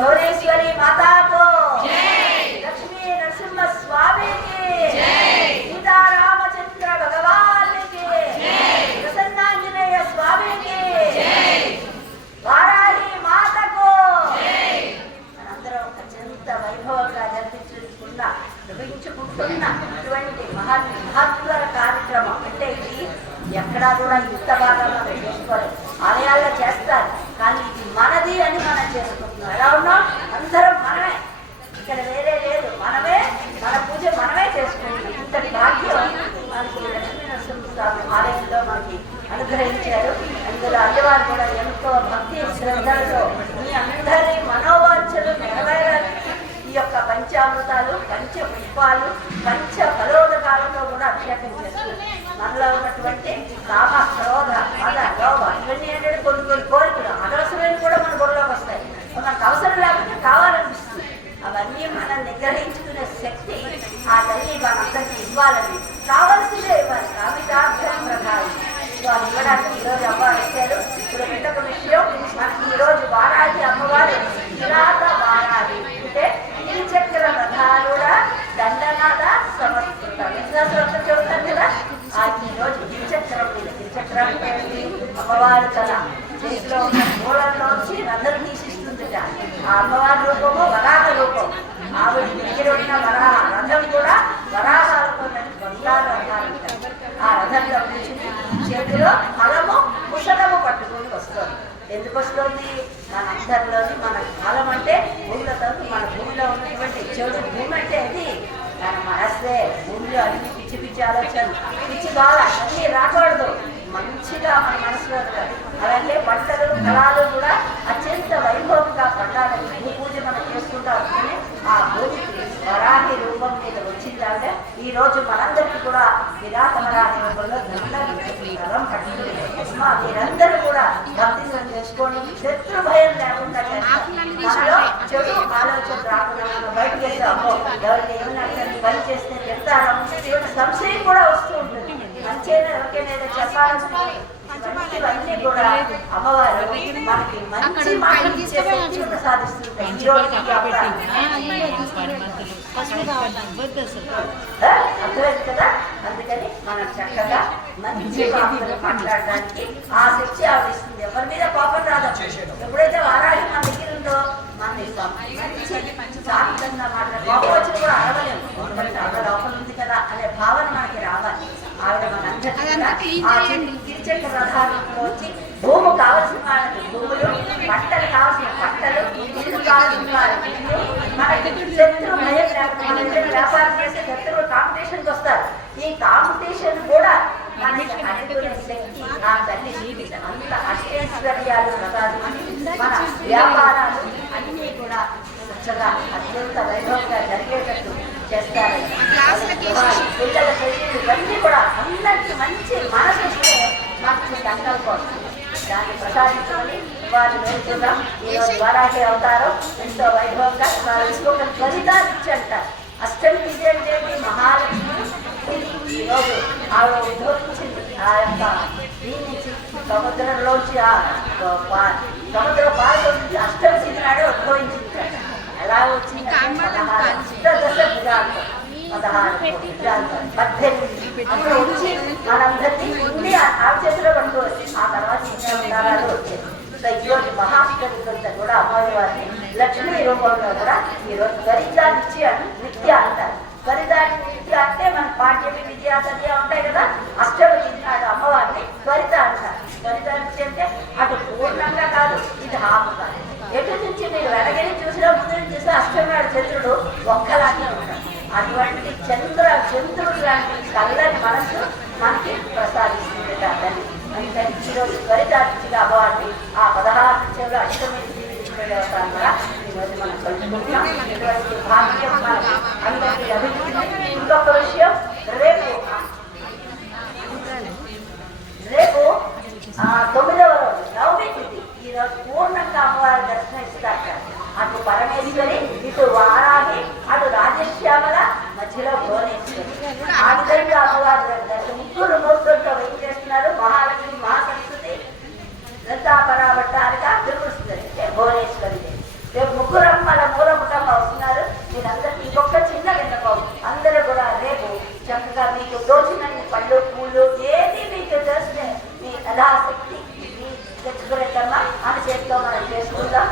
భువనేశ్వరి మాతాకు లక్ష్మీ నరసింహ స్వామికి సీతారామచంద్ర భగవానికి ప్రసన్నాంజనేయ స్వామికి వారాహి మాతకు మనందరం అత్యంత వైభవంగా జరిపించుకున్న నిర్వహించుకుంటున్న ఇటువంటి మహా కార్యక్రమం. అంటే ఇది ఎక్కడా కూడా ఇంత బాగా మనం చేసుకోలేదు ఆలయాల్లో చేస్తారు కానీ ఇది మనది అని మనం చేసుకుంటున్నాం ఎలా ఉన్నాం? అందరం మనమే. ఇక్కడ వేరే లేదు. మనమే మన పూజ మనమే చేసుకుంటాం ఇంతటి భాగ్యం మనకి లక్ష్మీ నరసింహస్వామి ఆలయంలో మనకి అనుగ్రహించారు. అందులో అయ్యవారు కూడా ఎంతో భక్తి శ్రద్ధలతో మీ అందరి మనోవాంఛలు నెరవేరాలని ఈ యొక్క పంచామృతాలు పంచ పుష్పాలు పంచ ఫలోదకాలతో కూడా అభిషేకం చేస్తారు మనలో ఉన్నటువంటి కామ ఈరోజు అమ్మవారు వచ్చారు. ఇప్పుడు ఇంకొక విషయం మనకి ఈరోజు వారాది అమ్మవారు కిరాత వారాది అంటే ఈ చక్ర రథాలుడ దండనాద సమర్పిత. విశ్వాసం చెబుతారు కదా? ఆ ఈ రోజు గిరిచక్రం మీద. గిరిచక్రం అంటే ఏంటి? అమ్మవారు తన చేతిలో ఉన్న మూలంలోంచి అందరూ తీసిస్తుందిట. ఆ అమ్మవారి రూపము వరాహ రూపం. ఆవిడ దగ్గర ఉన్న వరాహ రథం కూడా వరాహాలతో బంగారు రథాలు ఆ రథంలో చేతిలో ఫలము ఎందుకు వస్తుంది? మన అందరిలోని మన కాలం అంటే భూమిలో తగ్గు మన భూమిలో ఉన్నటువంటి చెడు భూమి అంటే అది మన మనస్సే భూమిలో అన్ని పిచ్చి పిచ్చి ఆలోచనలు పిచ్చి బాధ అన్నీ రాకూడదు. మంచిగా మన మనసులో అలాగే పంటలు ఫలాలు కూడా అత్యంత వైభవంగా పండాలని భూ పూజ మనం చేసుకుంటా ఉంటేనే ఆ భూమికి వరాహి రూపం మీద వచ్చింది ఆవిడ ఈ రోజు మనందరికీ కూడా విరాట వరాహి రూపంలో దండం పట్టింది అమ్మా మీరందరూ కూడా భక్తిని చేసుకోండి. శత్రు భయం లేకుండా చెడు ఆలోచన రాకుండా బయటకు వెళ్తే అమ్మో ఎవరికి ఏమైనా అట్లాంటి పని చేస్తే చెప్తారో సంశయం కూడా వస్తూ ఉంటుంది. మంచిగా ఎవరికైనా చెప్పాలనుకుంటే ఇవన్నీ కూడా అమ్మవారు మనకి మంచి మాటలు ఇచ్చే శక్తిని ప్రసాదిస్తుంటాయి ఈ రోజు ఈ అవతారం. ఆ, అర్థమైంది కదా? అందుకని మనం చక్కగా మంచి మాటలు మాట్లాడడానికి ఆ శక్తి ఆవిస్తుంది ఎవరి మీద కోపం రాదు. ఎప్పుడైతే వారాహి మన దగ్గర ఉందో మన మంచి శాంతంగా మాట్లాడు కోపం వచ్చి కూడా అడగలేము ఎందుకంటే ఆవిడ లోపల ఉంది కదా అనే భావన మనకి రావాలి ఆవిడ మనందరికీ కూడా ఆ చెట్టు గిరిచెట్టు రథాలలో వచ్చి భూము కావలసిన వాళ్ళకి భూములు పంటలు కావాల్సిన పంటలు ఇల్లు కావాల్సిన వాళ్ళకి ఇల్లు మనకి శత్రు భయం లేకుండా మనం ఏదైనా వ్యాపారం చేసే శత్రువులు కాంపిటీషన్కి వస్తారు ఈ కాంపిటీషన్ కూడా మనకి ఆ తల్లి జీవిత అంత అష్టైశ్వర్యాలు ప్రసాదించి మన వ్యాపారాలు అన్నీ కూడా చక్కగా అత్యంత వైభవంగా జరిగేటట్టు ఇవన్నీ కూడా అందరికీ మంచి మనసు మంచి సంకల్పం దాన్ని ప్రసాదించుకొని వారి ఈరోజు అవతారం. ఎంతో వైభవంగా వారు ఇంకొక అంటారు. అష్టమి అంటే ఏంటి? మహాలక్ష్మి. ఈరోజు ఆవిడ ఉద్భవించింది ఆ యొక్క దీని సముద్రంలోంచి ఆ సముద్ర పాలతో నుంచి అష్టమి తిథి ఉద్భవించింది ఎలా వచ్చింది పదహారు పద్దెనిమిది అప్పుడు వచ్చి ఉండి ఆ చేతిలో పట్టుకోవచ్చు ఆ తర్వాత ఇంకా వచ్చేది ఈరోజు మహాష్టమికంతా కూడా అమ్మాయి వారిని లక్ష్మీ రూపంలో కూడా ఈరోజు గరిదానిచ్చి నిత్య అంటారు గరిదాని అంటే మన పాఠ్యమి విద్య సద్య ఉంటాయి కదా అష్టమ తిన్నాడు అమ్మవారిని గరిత అంటారు అంటే అటు పూర్ణంగా కాదు ఇది హాఫ్ కాదు ఎటు నుంచి మీరు వెనకని చూసినా ముందు నుంచి చూసినా అష్టమనాడు చంద్రుడు ఒక్కలాగే ఉంటాడు. అటువంటి చంద్ర చంద్రుడు లాంటి చల్లని మనసు మనకి ప్రసాదిస్తుంది తల్లి అందుకని ఈరోజు గరిదాచిగా అమ్మవారిని ఆ పదహారు నిత్యంలో అష్టమి తీసుకెళ్ళేవారు ఇంకొక విషయం రేపు రేపు తొమ్మిదవ రోజు నవమి తిథి ఈ పూర్ణంగా అమ్మవారి దర్శనం ఇస్తారు. అటు పరమేశ్వరి ఇటు వారాహి అటు రాజశ్యామల మధ్యలో భువనేశ్వరి. ఆ విధంగా అమ్మవారి చక్కగా మీకు దోచినన్ని పళ్ళు పూలు ఏది మీకు దోచిన మీ యథాశక్తి మీ తెచ్చుకునేటమ్మా మన చేతిలో మనం చేసుకుందాం.